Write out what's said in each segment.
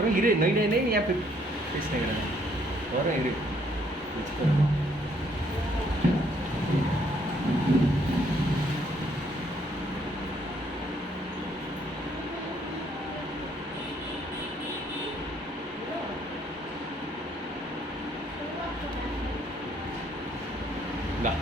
அப்புறம் இரு நொய் நொய் நொய் ஏன் பேசினேங்கிறேன் வரும் இரு வச்சுக்கோ. இந்தா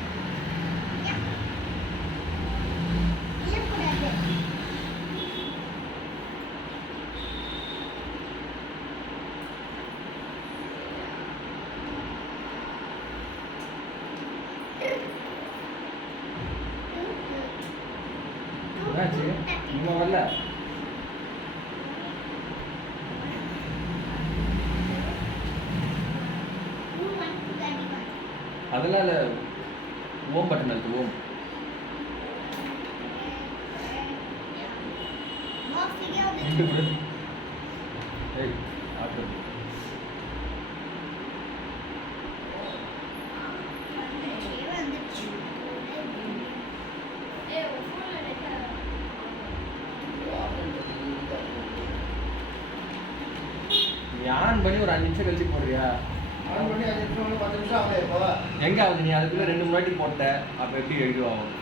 என்னாச்சு இன்னும் வரல? அதெல்லாம் இல்லை, ஓம் பட்டன் அழுத்து. ஓம் ஏய் ஆட்டு ஆன் பண்ணி ஒரு 5 நிமிஷம் கழிச்சு போடுறியா? ஆன் பண்ணி 5 நிமிஷம் 10 நிமிஷம் ஆகுது. இப்போ எங்க ஆகுது? நீ அதுக்குள்ள 2 வாட்டி போட்ட, அப்ப எப்படி எழுதுவாகும்?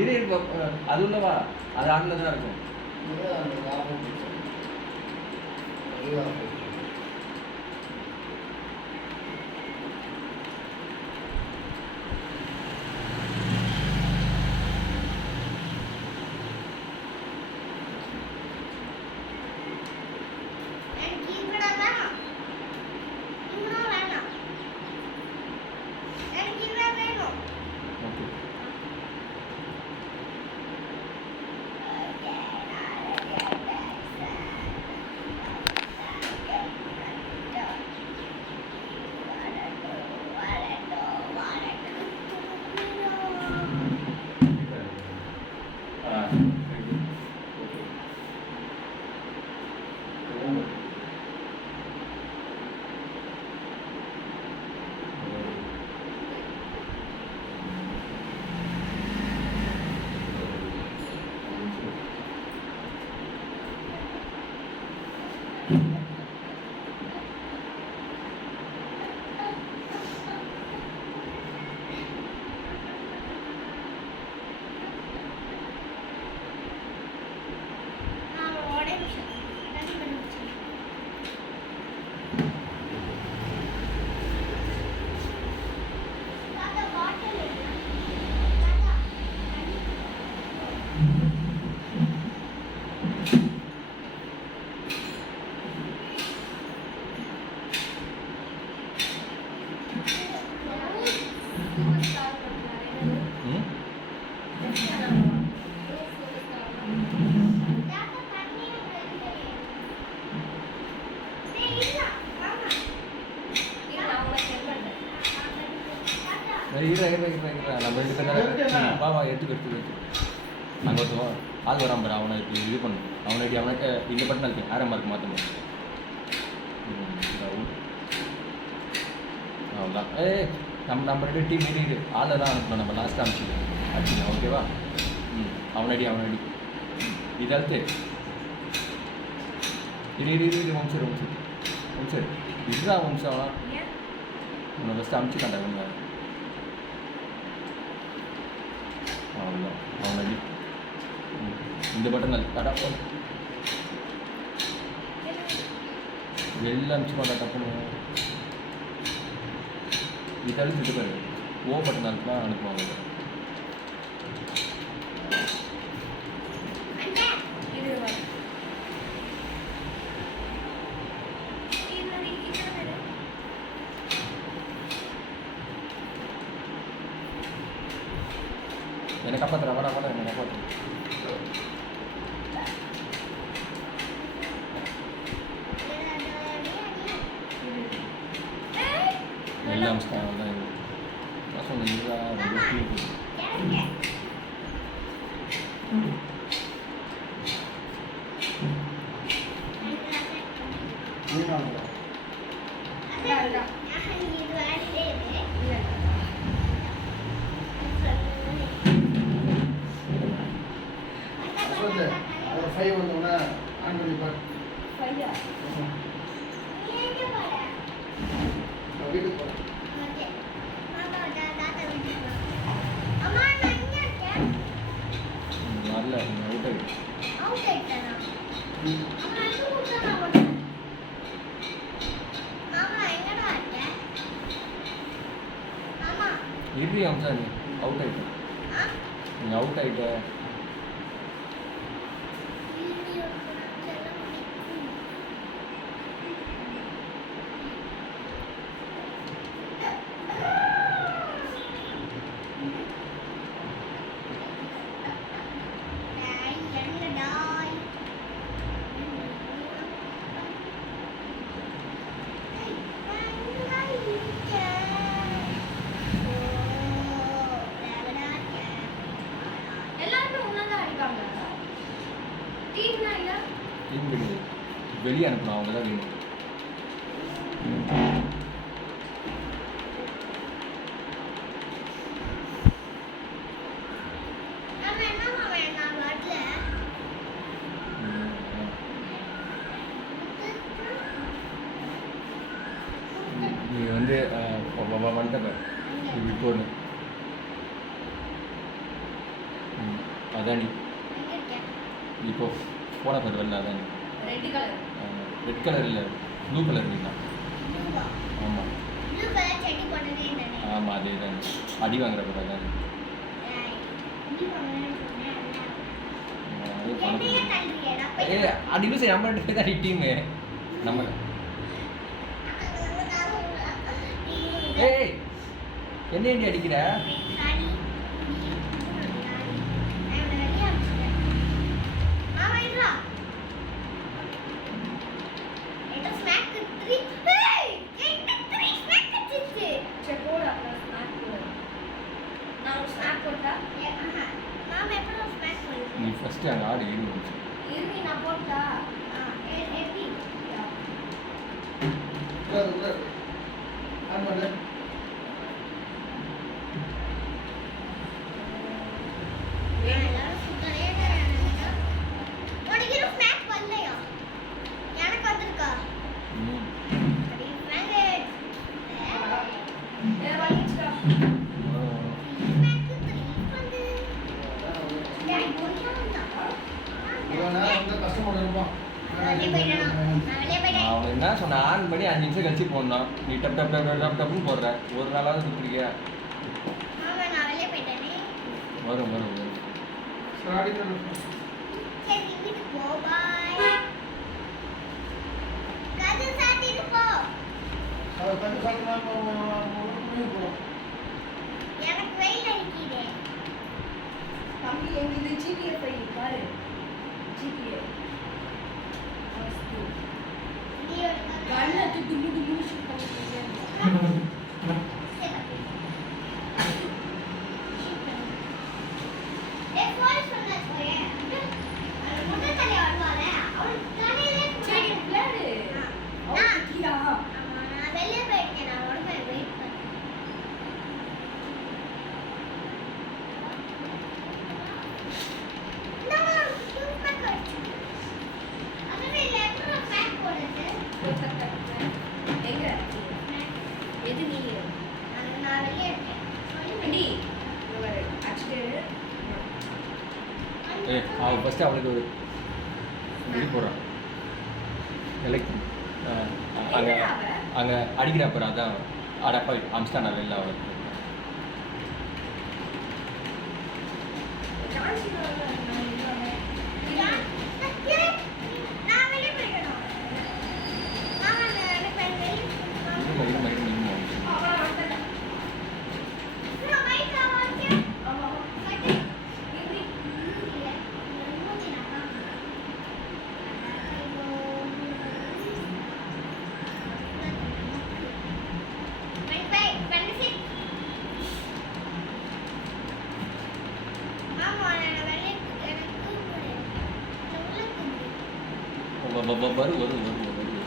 இரு அது உள்ளவா, அது ஆன்ல தான் இருக்கும். நம்ம வா எடுத்து நாங்கள் ஒருத்தவன் ஆள் வராம பாரு. அவனை இப்படி இது பண்ணும். அவனுக்கு இந்த பட்டன் இருக்கு, ஆரம் மார்க் மாற்றணும். அவ்வளோதான். நம்ம 2 டீம் இரு ஆளை தான் அனுப்பணும். நம்ம லாஸ்ட்டாக அடிச்சுக்கலாம். ஓகேவா? அவனடி இதழுத்து இரு வம்சம் இதுதான் வம்சம். உன்னை ஃபஸ்ட்டு அனுப்பிச்சுட்டாண்டா இவங்க. அவ்வளோதான். அவனடி இந்த பட்டன் கடா வெளில அனுப்பிச்சுக்கோண்டா டப்புன்னு. இதழுத்து பாரு. ஓ பட்டன் அனுப்புலாம் அனுப்புவாங்க. என்னை காப்பாற்றுற வர என்னை காப்பாற்று. எல்லாம் தான் சொன்னீங்களா? ஃபைவ் வந்தோம்னா ஆன் பண்ணி பாரு. பையா நீ எங்க போற? நான் வீட்டுக்கு போறேன். ஓகே. மாமா தாத்தா வீட்டுக்கு போ. அம்மா நான் இங்க இருக்கேன். வரல அவுட் ஆகிட்டு அவுட் ஆயிட்டேனா? ம். அம்மா எங்க போறா ஓடுற? மாமா எங்கடா இருக்க? மாமா இறுதி அம்சம் நீ அவுட் ஆகிட்ட ஆ நீ அவுட் ஆகிட்ட வீடியோ செல்லம் பிடிக்கும். டாய் எங்க டாய்? ஏய், நான் இங்கதான் இருக்கேன். ஓ, வேகடா இருக்கேன். எல்லாருமே ஒண்ணாதான் அடிப்பாங்க. டீம்னா இல்ல. டீம் கிடையாது வெளியே அனுப்பணும் அவங்க தான் வேணும் நம்ம என்னம்மா வேணாம் வரல? நீ வந்து வந்துட்ட இப்படி போடணும் அதான் நீ எங்க இருக்கேன்? இப்போ போன பார்த்து வரல அதான் நீ ரெட் கலர். ரெட் கலர் இல்லை ப்ளூ கலர் நீ தான் ப்ளூவா? ஆமாம் ப்ளூ கலர் செடி போட்டதே தானே? ஆமாம் அதே தான் அடி வாங்குற பிறகு அதான் ஏய், இப்படி பண்ணுவேன்னு சொன்னேன், அது அதான். என்னையே பணம் தள்ளுறியேடா, ஏ போய். அடி லூசு நம்ம ரெண்டு பேர் தான் டீமு நம்ம ஏய் என்ன ஏண்டி அடிக்கிற சாரி. நான் இவனை வெளியே அனுப்பிச்சிட்டேன். மாமா, இருடா. என்கிட்ட smack 3. ஏய், என்கிட்ட 3 smack கிடைச்சிருச்சு. சரி போடு அப்புறம் ஸ்நாக் போடு. நான் ஒரு ஸ்நாக் போட்டா? ஆஹா. மாமா எப்போ smack நீ பண்ணுது? ஃபஸ்ட்டு அங்கே ஆடு ஏறி வந்துச்சு இருவி நான் போட்டா? எப்படி? உட்காரு, உட்காரு. ஆன் பண்ணு. எல்லாரும் சுத்தனே தரானுங்க. உனக்கு இன்னும் smack வரலையா? எனக்கு வந்திருக்கா? ம் அடி maggot. வேற வலிச்சுடா. smack 3 வந்து. டேய், போயா வந்தா? இவ்வளோ நேரம் வந்து கஷ்டப்பட்டு இருப்போம். நான் வெளியே போயிட்டேனா? நான் வெளியே போயிட்டேன். அவன் என்ன சொன்ன ஆன் பண்ணி 5 நிமிஷம் கழிச்சு போடணும் நீ டப் டப் டப் டப் டப்னு போடுற ஒரு நாளாவது சுற்றுறியா மாமா, நான் வெளியே போயிட்டேனே. வரும் வரும் வரும் சரி, அடிக்கணும். சரி, நீ வீட்டுக்கு போ. Bye. கதவு சாத்திட்டு போ. அதை கண்டு சாப்பிடலாம் போகிறோம். எனக்கு வெயில் அடிக்குதே. தம்பி எங்க இது GTA ஃபைல் பாரு. GTA. நீ ஒரு கண்ணை தூக்கி முடி முடிச்சு டேய், போய் சொன்னா போயேன். அந்த முட்டை தலை வருவாளே, அவள் தலையிலே சரி விளையாடு. நான் ஓகேயா? ஆமா, நான் வெளியே போயிருக்கேன். நான் உடனே வெயிட் பண்ணேன். இந்தாம்மா, two pack ஆயிடுச்சு. அதுவே இல்லை, எப்படி pack போடுறது? எங்க? எது நீ? நான் வெளியே இருக்கேன். அடி. இங்க பாரு. அடிச்சிட்டு இரு. ஏ அவன் ஃபஸ்ட்டு அவனுக்கு ஒரு இது போடுறான் எலக்ட்ரிக் அங்கே என்னடா அவ? அங்கே அடிக்கிற அப்புறம் அதான் அடப்பா அம்ஸ்டான் வெளில அவளுக்கு சான்ஸ் இல்ல நான் இல்ல. நான் வெளியே போயிடணும். மாமா, நான் வெளியே இருமா இருமா இருமா இருமா அவள வந்தடா. நான் பைக் ஆவாச்சு. ஆமா. பைக் இப்படி இல்ல. மூஞ்சி நான் வரும் வரும் வரும் வரும்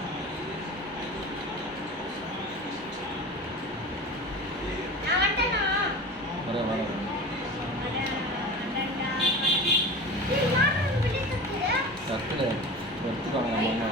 வர வர கத்தில் எடுத்துக்காங்க நம்ம அம்மா